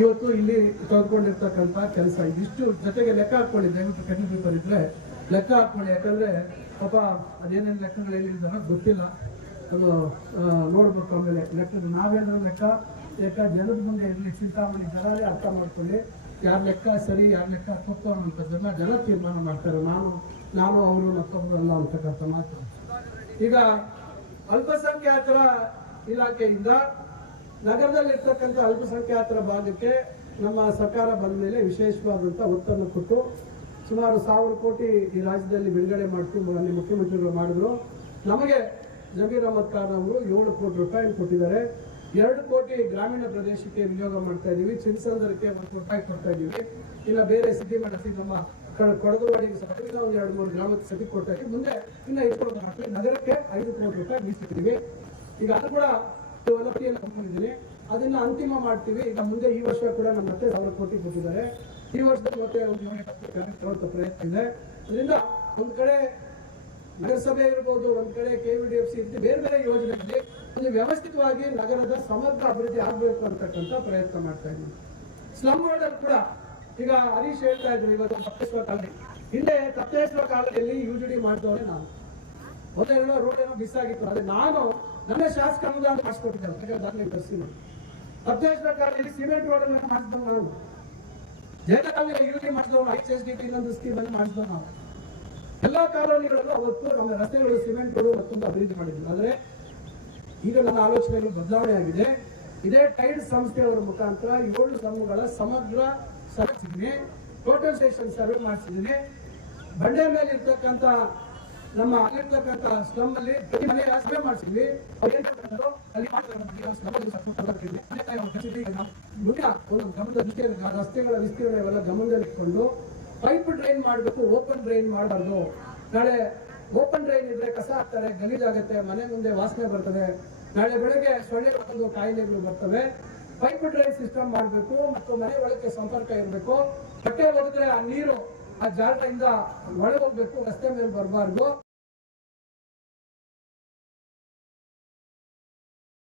ಇವತ್ತು ಇಲ್ಲಿ ತೆಗೆದುಕೊಂಡಿರ್ತಕ್ಕಂಥ ಕೆಲಸ. ಇದಿಷ್ಟು ಜೊತೆಗೆ ಲೆಕ್ಕ ಹಾಕೊಳ್ಳಿ ದಯವಿಟ್ಟು ಕಣ್ಣು ಪೇಪರ್ ಇದ್ರೆ ಲೆಕ್ಕ ಹಾಕೊಳ್ಳಿ. ಯಾಕಂದ್ರೆ ಪಾಪ ಅದೇನೇನು ಲೆಕ್ಕಗಳು ಹೇಳಿದ ಗೊತ್ತಿಲ್ಲ. ಅದು ನೋಡ್ಬೇಕು ಆಮೇಲೆ ಲೆಕ್ಕ ನಾವೇನಾದ್ರು ಲೆಕ್ಕ ಲೆಕ್ಕ ಜನದ ಮುಂದೆ ಇರಲಿ, ಚಿಂತಾಮಣಿ ಜನರೇ ಅರ್ಥ ಮಾಡ್ಕೊಳ್ಳಿ. ಯಾರ ಲೆಕ್ಕ ಸರಿ, ಯಾರ ಲೆಕ್ಕ ತಪ್ಪು ಅನ್ನೋಂಥದ್ದನ್ನ ಜನ ತೀರ್ಮಾನ ಮಾಡ್ತಾರೆ. ನಾನು ನಾನು, ಅವರು ಮತ್ತೊಬ್ಬರು ಅಲ್ಲ ಅಂತಕ್ಕಂಥ ಮಾತು. ಈಗ ಅಲ್ಪಸಂಖ್ಯಾತರ ಇಲಾಖೆಯಿಂದ ನಗರದಲ್ಲಿರ್ತಕ್ಕಂಥ ಅಲ್ಪಸಂಖ್ಯಾತರ ಭಾಗಕ್ಕೆ ನಮ್ಮ ಸರ್ಕಾರ ಬಂದ ಮೇಲೆ ವಿಶೇಷವಾದಂಥ ಒತ್ತನ್ನು ಕೊಟ್ಟು ಸುಮಾರು ಸಾವಿರ ಕೋಟಿ ಈ ರಾಜ್ಯದಲ್ಲಿ ಬಿಡುಗಡೆ ಮಾಡ್ಕೊಂಡು ಅಲ್ಲಿ ಮುಖ್ಯಮಂತ್ರಿಗಳು ಮಾಡಿದ್ರು. ನಮಗೆ ಜಮೀರ್ ಅಹಮದ್ ಖಾನ್ ಅವರು ಏಳು ಕೋಟಿ ರೂಪಾಯಿ ಕೊಟ್ಟಿದ್ದಾರೆ. ಎರಡು ಕೋಟಿ ಗ್ರಾಮೀಣ ಪ್ರದೇಶಕ್ಕೆ ವಿನಿಯೋಗ ಮಾಡ್ತಾ ಇದ್ದೀವಿ ಚಿನ್ಸಂದರಕ್ಕೆ ಒಂದು ರೂಪಾಯಿ ಕೊಡ್ತಾ ಇದ್ದೀವಿ ಇಲ್ಲ, ಬೇರೆ ಸಿಟಿ ಮಾಡಿಸಿ ನಮ್ಮ ಕೊಡಗುವಾಡಿಗೆ ಸಹ ಇಲ್ಲ ಒಂದು ಎರಡು ಮೂರು ಗ್ರಾಮಕ್ಕೆ ಸತಿ ಕೊಡ್ತಾ ಮುಂದೆ ಇನ್ನ ಇಟ್ಕೊಂಡು ಹಾಕಿ ನಗರಕ್ಕೆ ಐದು ಕೋಟಿ ರೂಪಾಯಿ ಮೀಸಿದ್ದೀವಿ ಈಗ ಅದು ಕೂಡ ವಲಪಿಯನ್ನು ತಗೊಂಡಿದ್ದೀನಿ ಅದನ್ನ ಅಂತಿಮ ಮಾಡ್ತೀವಿ. ಈಗ ಮುಂದೆ ಈ ವರ್ಷ ಕೂಡ ನಮ್ಮ ಮತ್ತೆ ಸಾವಿರ ಕೋಟಿ ಕೊಟ್ಟಿದ್ದಾರೆ. ಈ ವರ್ಷದಲ್ಲಿ ಮತ್ತೆ ಒಂದು ಪ್ರಯತ್ನ ಇದೆ. ಅದರಿಂದ ಒಂದ್ ಕಡೆ ನಗರಸಭೆ ಇರ್ಬೋದು, ಒಂದ್ ಕಡೆ K V D F C ಬೇರೆ ಬೇರೆ ಯೋಜನೆಗಳಲ್ಲಿ ಒಂದು ವ್ಯವಸ್ಥಿತವಾಗಿ ನಗರದ ಸಮಗ್ರ ಅಭಿವೃದ್ಧಿ ಆಗ್ಬೇಕು ಅಂತಕ್ಕಂಥ ಪ್ರಯತ್ನ ಮಾಡ್ತಾ ಇದ್ದೀವಿ. ಸ್ಲಮ್ ವರ್ಡ್ ಅಲ್ಲಿ ಕೂಡ ಈಗ ಹರೀಶ್ ಹೇಳ್ತಾ ಇದ್ರು, ಇವತ್ತು ತಪ್ಪೇಶ್ವರ ಕಾಲನಿ. ಹಿಂದೆ ತಪ್ಪೇಶ್ವರ ಕಾಲದಲ್ಲಿ ಯು ಜಿ ಡಿ ಮಾಡಿದವರೇ ನಾನು. ಒಂದೆರಡು ರೋಡ್ ಏನೋ ಮಿಸ್ ಆಗಿತ್ತು. ಅದೇ ನಾನು ನನ್ನ ಶಾಸಕ ಅನುದಾನ ಮಾಡಿಸ್ಕೊಟ್ಟಿದ್ದೆ ದಾಖಲೆ ಅಧ್ಯಕ್ಷ ಸಿಮೆಂಟ್ ರೋಡ್ ಅನ್ನು ಮಾಡಿಸಿದವ್ ನಾನು ಡಿ ಮಾಡಿದವ್ ಐಚ್ ಎಸ್ ಡಿ ಇನ್ನೊಂದು ಸ್ಕೀಮ್ ಅಲ್ಲಿ ಮಾಡಿಸಿದವ್ ನಾವು. ಎಲ್ಲಾ ಕಾಲೋನಿಗಳಲ್ಲೂ ಅವತ್ತು ನಮ್ಮ ರಸ್ತೆಗಳು ಸಿಮೆಂಟ್ಗಳು ಮತ್ತೊಂದು ಅಭಿವೃದ್ಧಿ ಮಾಡಿದ್ವಿ. ಆದರೆ ಈಗ ನನ್ನ ಆಲೋಚನೆಗಳು ಬದಲಾವಣೆ ಆಗಿದೆ. ಇದೇ ಟೈಡ್ ಸಂಸ್ಥೆಯವರ ಮುಖಾಂತರ ಏಳು ಸಮೂಹಗಳ ಸಮಗ್ರ ಸರಿಸಿದ್ದೀನಿ ಟೋಟಲ್ ಸ್ಟೇಷನ್ ಸರ್ವೆ ಮಾಡಿಸಿದ್ದೀನಿ. ಬಂಡೆ ಮೇಲೆ ಇರ್ತಕ್ಕಂಥ ನಮ್ಮ ಅಲ್ಲಿರ್ತಕ್ಕಂಥ ಸ್ಲಮ್ ಅಲ್ಲಿ ಮನೆ ಸರ್ವೆ ಮಾಡಿಸಿದ್ವಿ. ತರ ಒಂದು ಗಮನದ ದೃಷ್ಟಿಯಲ್ಲಿ ರಸ್ತೆಗಳ ವಿಸ್ತೀರ್ಣ ಇವೆಲ್ಲ ಗಮನದಲ್ಲಿಟ್ಕೊಂಡು ಪೈಪ್ ಡ್ರೈನ್ ಮಾಡಬೇಕು ಓಪನ್ ಡ್ರೈನ್ ಮಾಡಬಾರ್ದು. ನಾಳೆ ಓಪನ್ ಡ್ರೈನ್ ಇದ್ರೆ ಕಸ ಹಾಕ್ತಾರೆ ಗಲೀಜಾಗುತ್ತೆ ಮನೆ ಮುಂದೆ ವಾಸನೆ ಬರ್ತದೆ. ನಾಳೆ ಬೆಳಗ್ಗೆ ಸೊಳ್ಳೆ ಒಂದು ಕಾಯಿಲೆಗಳು ಬರ್ತವೆ. ಪೈಪ್ ಡ್ರೈನ್ ಸಿಸ್ಟಮ್ ಮಾಡಬೇಕು, ಮತ್ತು ಮನೆ ಒಳಗೆ ಸಂಪರ್ಕ ಇರಬೇಕು. ಬಟ್ಟೆ ಒಗೆದ್ರೆ ಆ ನೀರು ಆ ಜಾಗದಿಂದ ಒಳಗೆ ಹೋಗ್ಬೇಕು ರಸ್ತೆ ಮೇಲೆ ಬರಬಾರ್ದು.